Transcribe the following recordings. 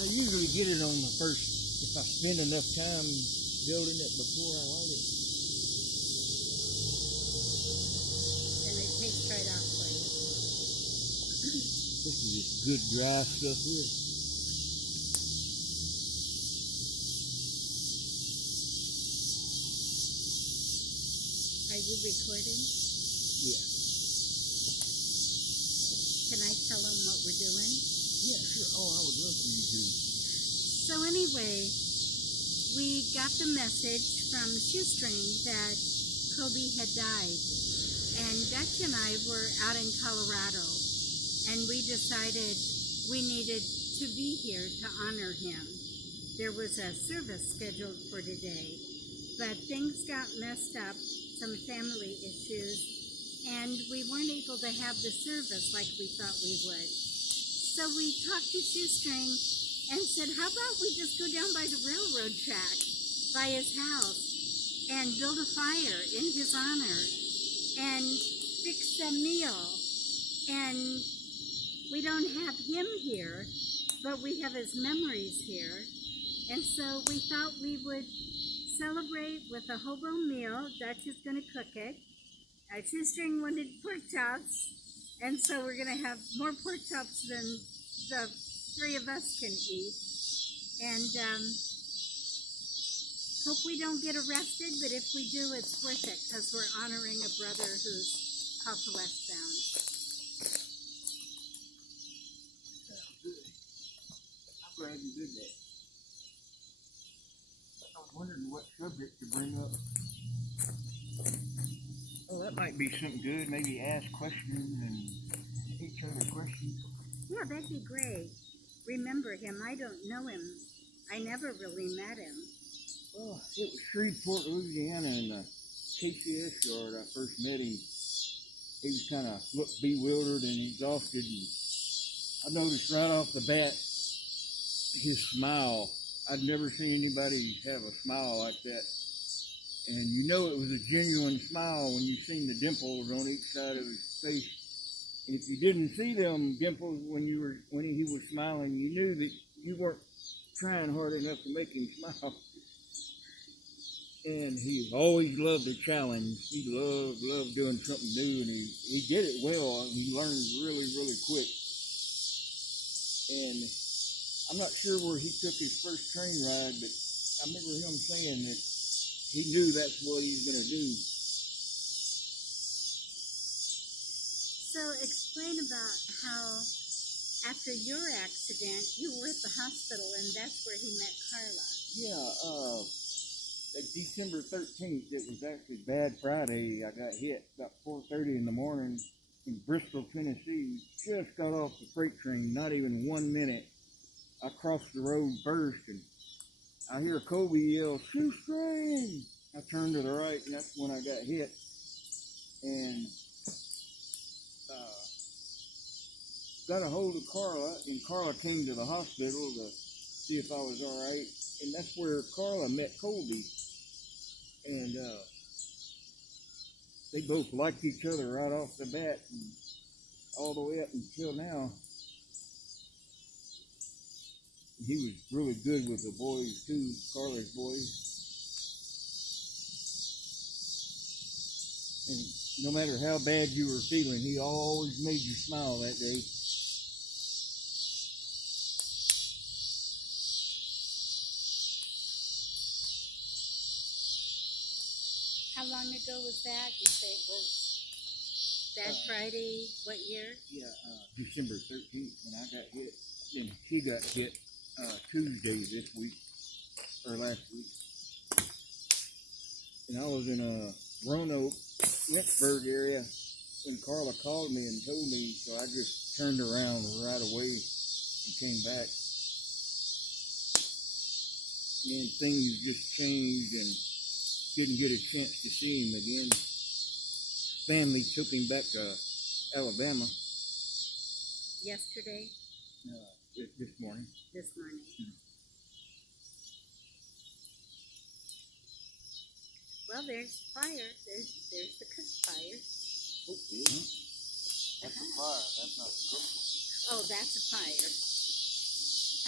I usually get it on the first, if I spend enough time building it before I light it. Then it takes right off for you. This is just good dry stuff here. Are you recording? Yeah. Can I tell them what we're doing? Yeah, sure. Oh, I would love for you to. So anyway, we got the message from Shoestring that Colby had died. And Dutch and I were out in Colorado, and we decided we needed to be here to honor him. There was a service scheduled for today, but things got messed up, some family issues, and we weren't able to have the service like we thought we would. So we talked to Shoestring and said, how about we just go down by the railroad track by his house and build a fire in his honor and fix a meal. And we don't have him here, but we have his memories here. And so we thought we would celebrate with a hobo meal. Dutch is going to cook it. Shoestring wanted pork chops, and so we're going to have more pork chops than the three of us can eat. And hope we don't get arrested, but if we do, it's worth it because we're honoring a brother who's out westbound. Sounds good. I'm glad you did that. I was wondering what subject to bring up. Oh, that might be something good. Maybe ask questions and each other questions. Yeah, that'd be great. Remember him. I don't know him. I never really met him. Well, it was Shreveport, Louisiana, in the KCS yard. I first met him. He was kind of looked bewildered and exhausted. And I noticed right off the bat his smile. I'd never seen anybody have a smile like that. And you know it was a genuine smile when you seen the dimples on each side of his face. And if you didn't see them dimples when he was smiling, you knew that you weren't trying hard enough to make him smile. And he always loved a challenge. He loved doing something new, and he did it well, and he learned really, really quick. And I'm not sure where he took his first train ride, but I remember him saying that he knew that's what he was going to do. So explain about how after your accident, you were at the hospital, and that's where he met Carla. Yeah, December 13th, it was actually Bad Friday. I got hit about 4:30 in the morning in Bristol, Tennessee. Just got off the freight train, not even 1 minute. I crossed the road first, and I hear Colby yell, "Shoestring!" I turned to the right, and that's when I got hit. And got a hold of Carla, and Carla came to the hospital to see if I was all right. And that's where Carla met Colby. And they both liked each other right off the bat, and all the way up until now. He was really good with the boys too, Carla's boys. And no matter how bad you were feeling, he always made you smile that day. How long ago was that? You say it was Bad Friday, what year? Yeah, December 13th when I got hit. And she got hit Tuesday this week, or last week. And I was in Roanoke, Rexburg area, when Carla called me and told me, so I just turned around right away and came back. And things just changed, and didn't get a chance to see him again. Family took him back to Alabama. Yesterday? This morning. This morning. Mm-hmm. Well, there's fire. There's the cook fire. Okay. That's a fire. That's not the cook. Oh, that's a fire.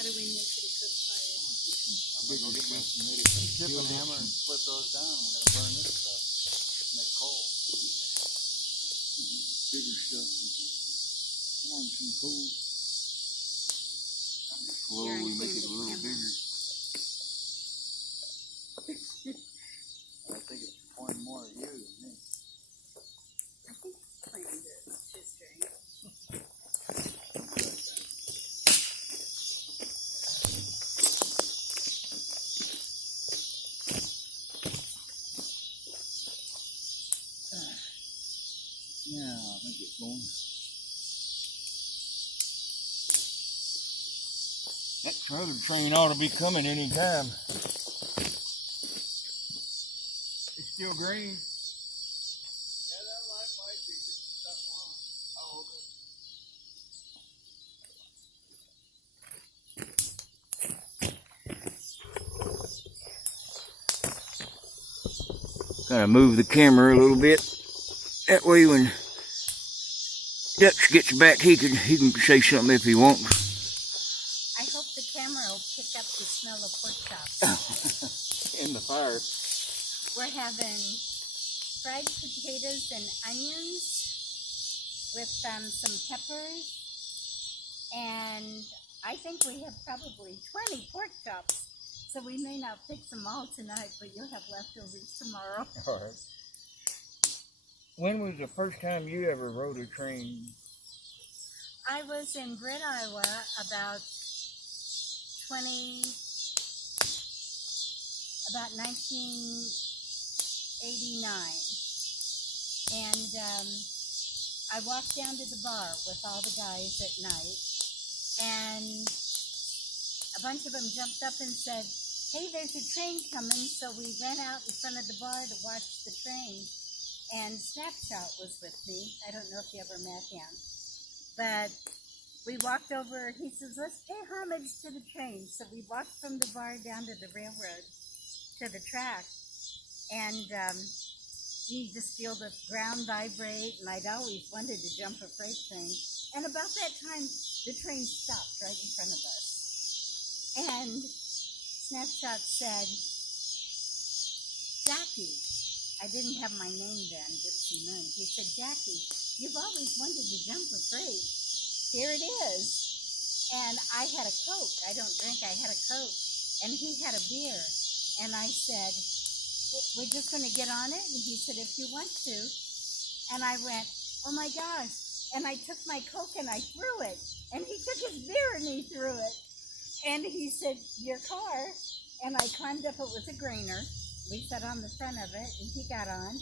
How do we make it a good fire? I'm gonna go get my stripping hammer and split those down. We're gonna burn this stuff. Make coal. Bigger stuff. Warm some coal. Slowly make it a little bigger. I think it's pouring more at you than me. I think it's playing the shoestring. Now, I think it's going. That other train ought to be coming any time. It's still green. Yeah, that light might be just stuck on. Oh, Kind of move the camera a little bit. That way when Dutch gets back, he can say something if he wants. I hope the camera will pick up the smell of pork chops. In the fire. We're having fried potatoes and onions with some peppers, and I think we have probably 20 pork chops, so we may not fix them all tonight, but you'll have leftovers tomorrow. All right. When was the first time you ever rode a train? I was in Britt, Iowa about 1989, and I walked down to the bar with all the guys at night, and a bunch of them jumped up and said, "Hey, there's a train coming," so we ran out in front of the bar to watch the train. And Snapshot was with me. I don't know if you ever met him. But we walked over, he says, "Let's pay homage to the train." So we walked from the bar down to the railroad, to the track. And you just feel the ground vibrate. And I'd always wanted to jump a freight train. And about that time, the train stopped right in front of us. And Snapshot said, "Jackie," I didn't have my name then, Gypsy Moon. He said, "Jackie, you've always wanted to jump a freight. Here it is." And I had a Coke. I don't drink. I had a Coke. And he had a beer. And I said, "We're just going to get on it?" And he said, "If you want to." And I went, "Oh my gosh." And I took my Coke and I threw it. And he took his beer and he threw it. And he said, "Your car." And I climbed up. It was a grainer. We sat on the front of it, and he got on,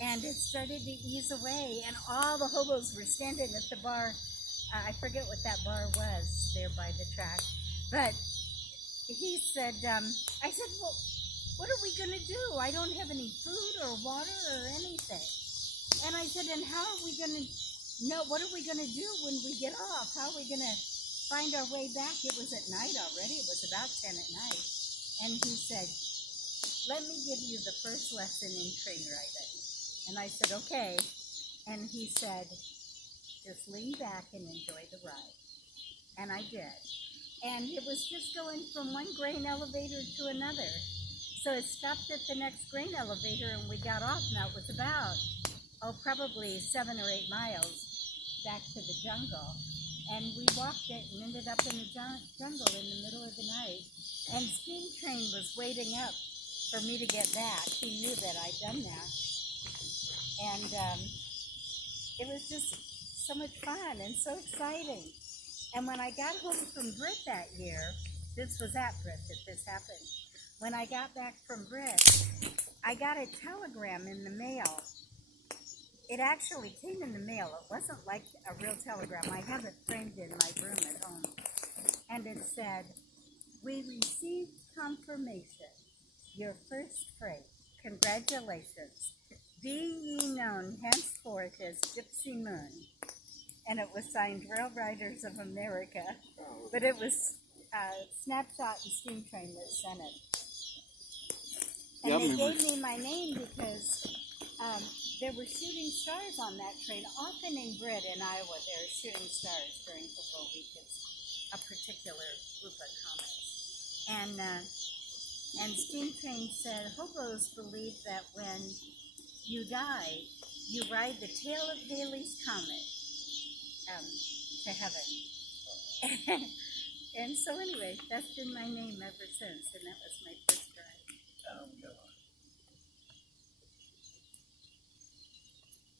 and it started to ease away, and all the hobos were standing at the bar. I forget what that bar was there by the track, but he said, I said, "Well, what are we going to do? I don't have any food or water or anything." And I said, "And how are we going to know? What are we going to do when we get off? How are we going to find our way back?" It was at night already. It was about 10 at night. And he said, "Let me give you the first lesson in train riding." And I said, "Okay." And he said, "Just lean back and enjoy the ride." And I did. And it was just going from one grain elevator to another. So it stopped at the next grain elevator and we got off. Now it was about, probably 7 or 8 miles back to the jungle. And we walked it and ended up in the jungle in the middle of the night. And Steam Train was waiting up for me to get back. He knew that I'd done that. And it was just so much fun and so exciting. And when I got home from Britt that year, this was at Britt that this happened. When I got back from Britt, I got a telegram in the mail. It actually came in the mail. It wasn't like a real telegram. I have it framed in my room at home. And it said, "We received confirmation. Your first freight. Congratulations. Be ye known henceforth as Gypsy Moon." And it was signed Rail Riders of America. But it was Snapshot and Steam Train that sent it. And they gave me my name because there were shooting stars on that train. Often in Britt in Iowa, there are shooting stars during football weekends. a particular group of comets. And Steam Train said, Hobos believe that when you die, you ride the tail of Halley's Comet to heaven. And so anyway, that's been my name ever since, and that was my first ride.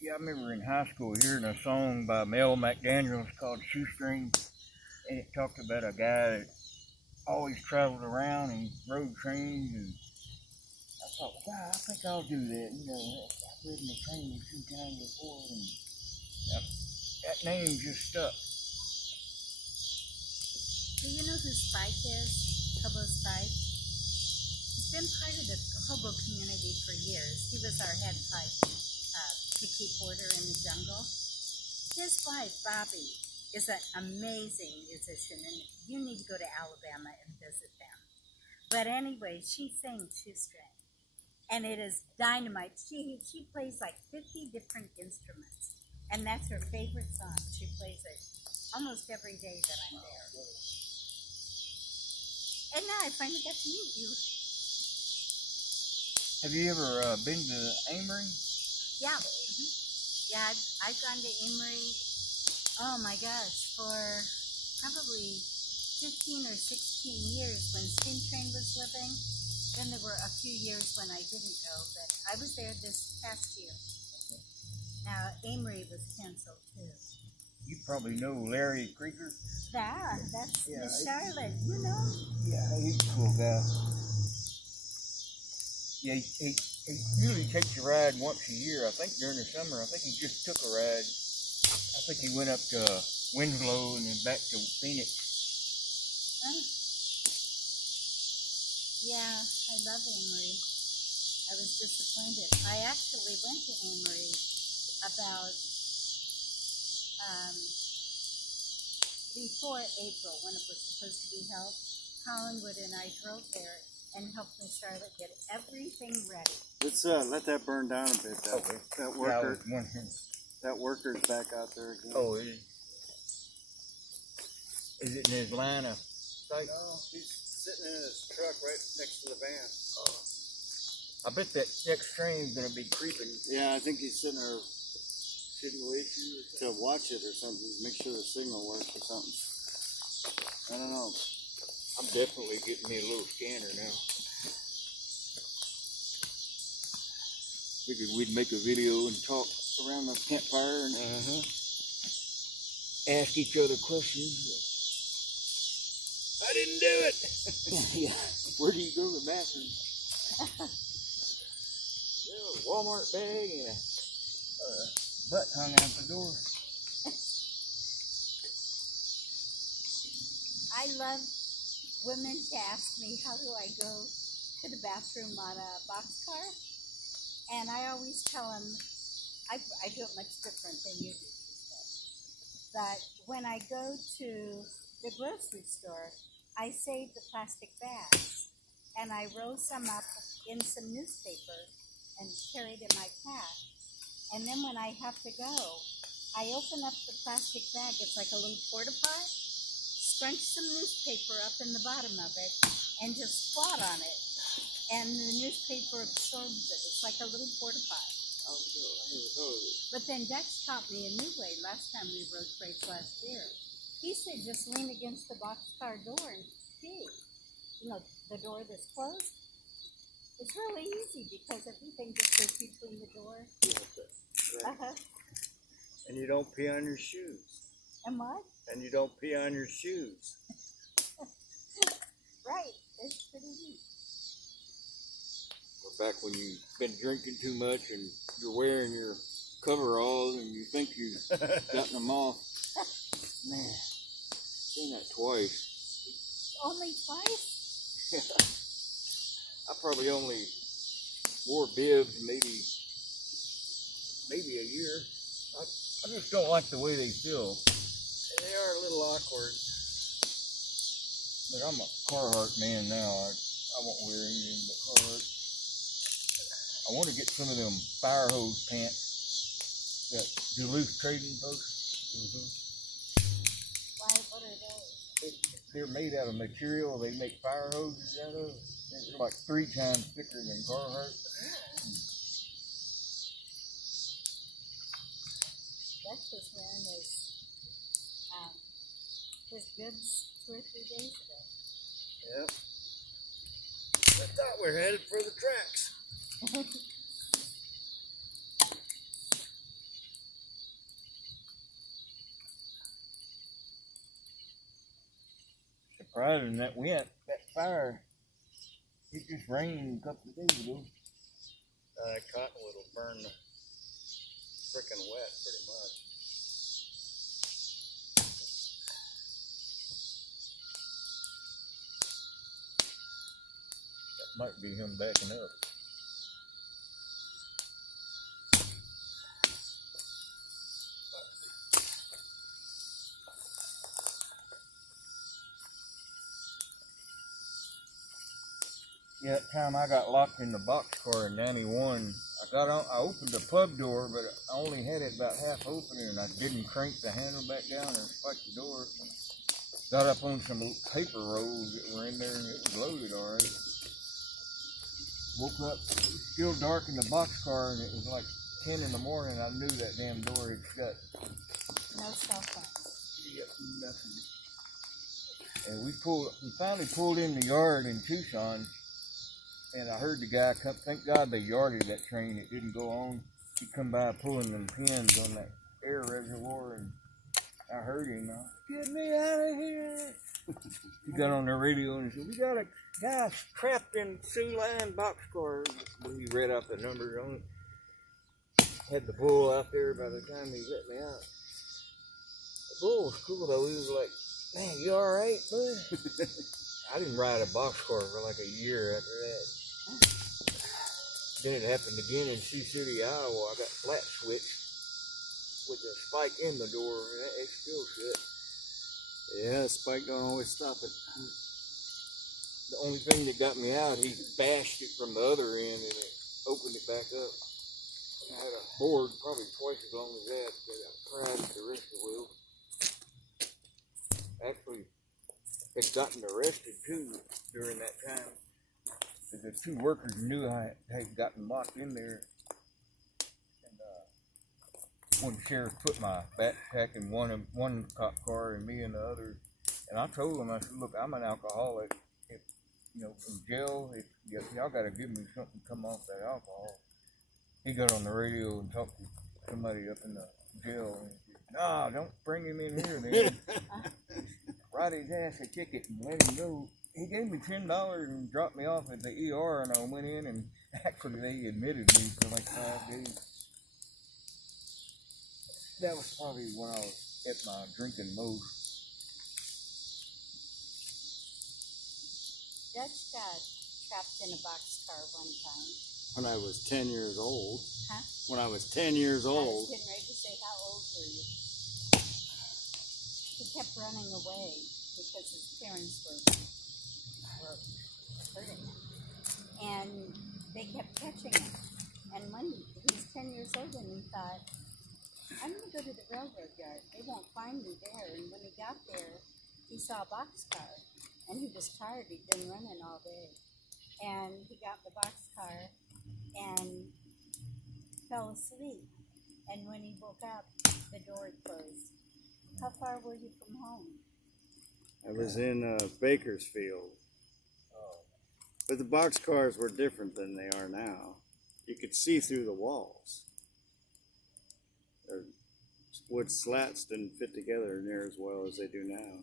Yeah, I remember in high school hearing a song by Mel McDaniels called Shoestring, and it talked about a guy that always traveled around and rode trains, and I thought, wow, I think I'll do that. You know, I've ridden a train a few times before, and that name just stuck. Do you know who Spike is? Hobo Spike? He's been part of the Hobo community for years. He was our head pipe to keep order in the jungle. His wife, Bobby, is an amazing musician, and you need to go to Alabama and visit them. But anyway, she sings Shoestring, and it is dynamite. She plays like 50 different instruments, and that's her favorite song. She plays it almost every day that I'm there. And now I finally got to meet you. Have you ever been to Amory? Yeah. Yeah, I've gone to Amory, oh my gosh, for probably 15 or 16 years when Steam Train was living. Then there were a few years when I didn't go, but I was there this past year. Now, Amory was canceled too. You probably know Larry Krieger. That's Yeah, Miss Charlotte, you know? Yeah, he's a cool guy. Yeah, he usually takes a ride once a year. I think during the summer. I think he just took a ride. I think he went up to Winslow and then back to Phoenix. Yeah, I love Amory. I was disappointed. I actually went to Amory about before April, when it was supposed to be held. Collinwood and I drove there and helped Miss Charlotte get everything ready. Let's let that burn down a bit. That worker, that worker's back out there again. Oh, is it in his line of sight? No, he's sitting in his truck right next to the van. I bet that next train's gonna be creeping. Yeah, I think he's sitting there. Signal issue to watch it or something, make sure the signal works or something. I don't know. I'm definitely getting me a little scanner now. Figured we'd make a video and talk around the campfire and ask each other questions. I didn't do it. Yeah. Where do you go to the bathroom? Walmart bag and a butt hung out the door. I love women to ask me, how do I go to the bathroom on a boxcar? And I always tell them, I do it much different than you do, but when I go to the grocery store, I save the plastic bags, and I roll some up in some newspaper and carry it in my pack. And then when I have to go, I open up the plastic bag. It's like a little porta pot. Scrunch some newspaper up in the bottom of it and just squat on it. And the newspaper absorbs it. It's like a little porta pot. But then Dex taught me a new way last time we rode freight last year. He said just lean against the boxcar door and pee. You know, the door that's closed. It's really easy because everything just goes between the door. Right. And you don't pee on your shoes. And what? And you don't pee on your shoes. Right. It's pretty neat. Or back when you've been drinking too much and you're wearing your coveralls and you think you've gotten them off. Man, seen that twice. Only twice? I probably only wore bibs maybe a year. I just don't like the way they feel. They are a little awkward. But I'm a Carhartt man now. I won't wear anything but Carhartt. I want to get some of them fire hose pants that Duluth trading folks. Why? What are those? they're made out of material they make fire hoses out of. They're like 3 times thicker than Carhartt. Dutch was wearing his goods 2 or 3 days ago. Yep. I thought we were headed for the tracks. Surprising that fire, it just rained a couple of days ago. Cottonwood will burn frickin' wet pretty much. That might be him backing up. Yeah, that time I got locked in the boxcar in 91, I opened the pub door, but I only had it about half open, and I didn't crank the handle back down and spike the door. Got up on some paper rolls that were in there, and it was loaded all right. Woke up, it was still dark in the boxcar, and it was like 10 in the morning. I knew that damn door had shut. No cell phones. Yep, nothing. And we finally pulled in the yard in Tucson. And I heard the guy come, thank God they yarded that train, it didn't go on. He come by pulling them pins on that air reservoir, and I heard him, get me out of here. He got on the radio and he said, we got a guy trapped in Sioux Line boxcar. He read out the numbers on it. Had the bull out there by the time he let me out. The bull was cool though, he was like, man, you alright, bud? I didn't ride a boxcar for like a year after that. Then it happened again in Sioux City, Iowa. I got flat switched with a spike in the door, and it still shut. Yeah, spike don't always stop it. The only thing that got me out, he bashed it from the other end, and it opened it back up. I had a board probably twice as long as that I pried the rest of the wheel. Actually, had gotten arrested too during that time. The 2 workers knew I had gotten locked in there, and one sheriff put my backpack in one cop car and me in the other. And I told him, I said, look, I'm an alcoholic. If from jail, if y'all got to give me something to come off that alcohol. He got on the radio and talked to somebody up in the jail, and he said, nah, don't bring him in here then. Write his ass a ticket and let him go. He gave me $10 and dropped me off at the ER, and I went in, and actually they admitted me for like 5 days. That was probably when I was at my drinking most. Dutch got trapped in a boxcar one time. When I was 10 years old. Huh? When I was 10 years I old. was getting ready to say, how old were you? He kept running away because his parents were hurting him. And they kept catching him. And when he was 10 years old, and he thought, I'm going to go to the railroad yard. They won't find me there. And when he got there, he saw a boxcar. And he was tired. He'd been running all day. And he got in the boxcar and fell asleep. And when he woke up, the door had closed. How far were you from home? I was in Bakersfield. But the boxcars were different than they are now. You could see through the walls. Their wood slats didn't fit together near as well as they do now,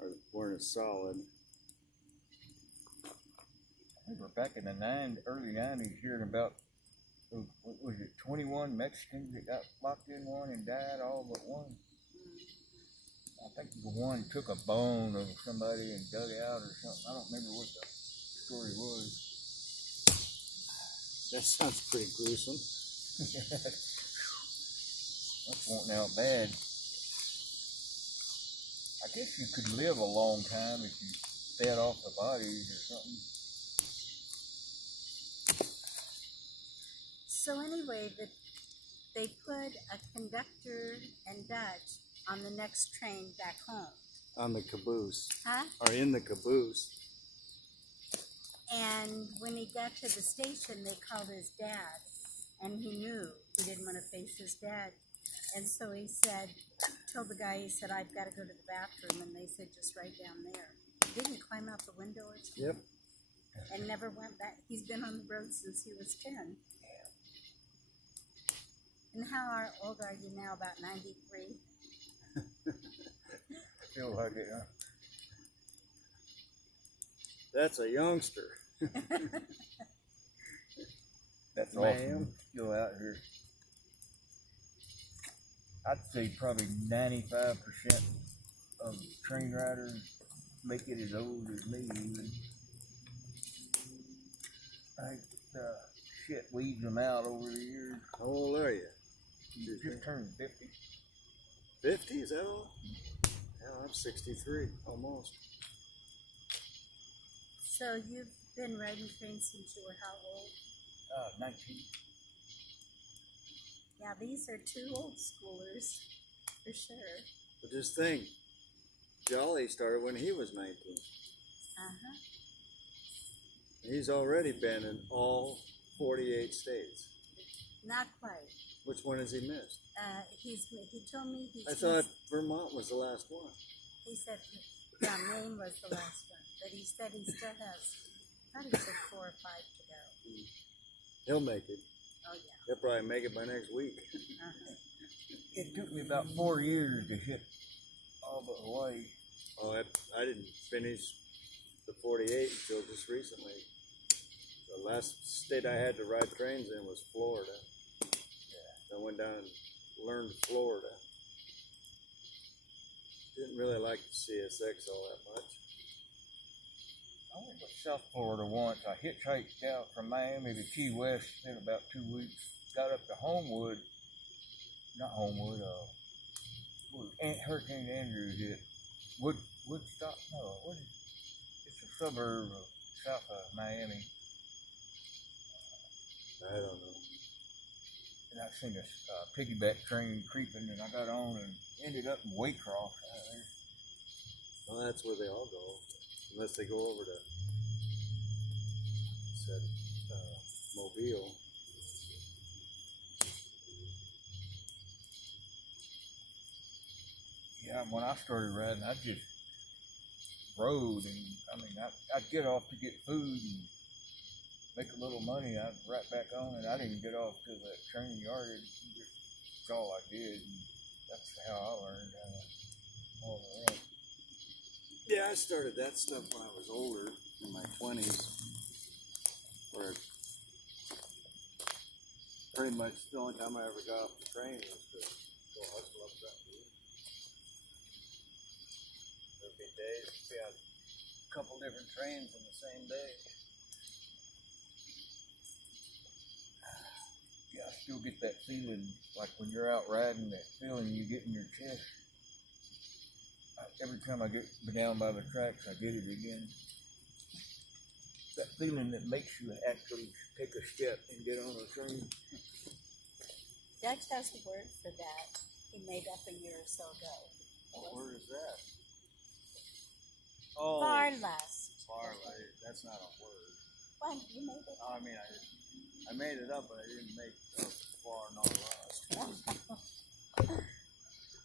or weren't as solid. I think we're back in the early 90s hearing about, what was it, 21 Mexicans that got locked in one and died, all but one. I think the one took a bone of somebody and dug it out or something. I don't remember what the story was. That sounds pretty gruesome. That's wanting out bad. I guess you could live a long time if you fed off the bodies or something. So anyway, they put a conductor and Dutch on the next train back home. on the caboose, Huh? or in the caboose. And when he got to the station, they called his dad, and he knew he didn't want to face his dad. And so he said, told the guy, he said, I've got to go to the bathroom. And they said, just right down there. Didn't he climb out the window or something? Yep. And never went back. He's been on the road since he was 10. And how old are you now? About 93? Feel like it, huh? That's a youngster. That's Ma'am. awesome. Still out here. I'd say probably 95% of train riders make it as old as me even. Shit weeds them out over the years. How old are you? You just turned 50. 50? Is that all? Hell, I'm 63, almost. So you've been riding trains since you were how old? 19. Yeah, these are two old schoolers, for sure. But just think, Jolly started when he was 19. Uh-huh. He's already been in all 48 states. Not quite. Which one has he missed? He told me I thought Vermont was the last one. he said, yeah, Maine was the last one. But he said he still has, I thought he said 4 or 5 to go. He'll make it. Oh, yeah. He'll probably make it by next week. Uh-huh. It took me about 4 years to hit all but Hawaii. Oh, I didn't finish the 48 until just recently. The last state I had to ride trains in was Florida. Yeah. I went down and learned Florida. Didn't really like the CSX all that much. I went to South Florida once. I hitchhiked out from Miami to Key West in about 2 weeks. Got up to Homewood, not Homewood, Hurricane Andrew hit. Woodstock? No, what is it? It's a suburb of south of Miami. I don't know. And I seen this piggyback train creeping, and I got on and ended up in Waycross out there. Well, that's where they all go, unless they go over to said Mobile. Yeah, when I started riding, I just rode, and I mean, I'd get off to get food and make a little money. I'd right back on, and I didn't get off till that train yarded. That's all I did. And that's how I learned all the rest. Yeah, I started that stuff when I was older, in my 20s, where pretty much the only time I ever got off the train was to go hustle up that route. There'd be days, be on a couple different trains in the same day. Yeah, I still get that feeling, like when you're out riding, that feeling you get in your chest. Every time I get down by the tracks, I get it again. That feeling that makes you actually take a step and get on a train. Dutch has a word for that he made up a year or so ago. What word is that? Oh, Far less. parlay. That's not a word. Why, you made it? I mean, I made it up, but I didn't make far nor lost.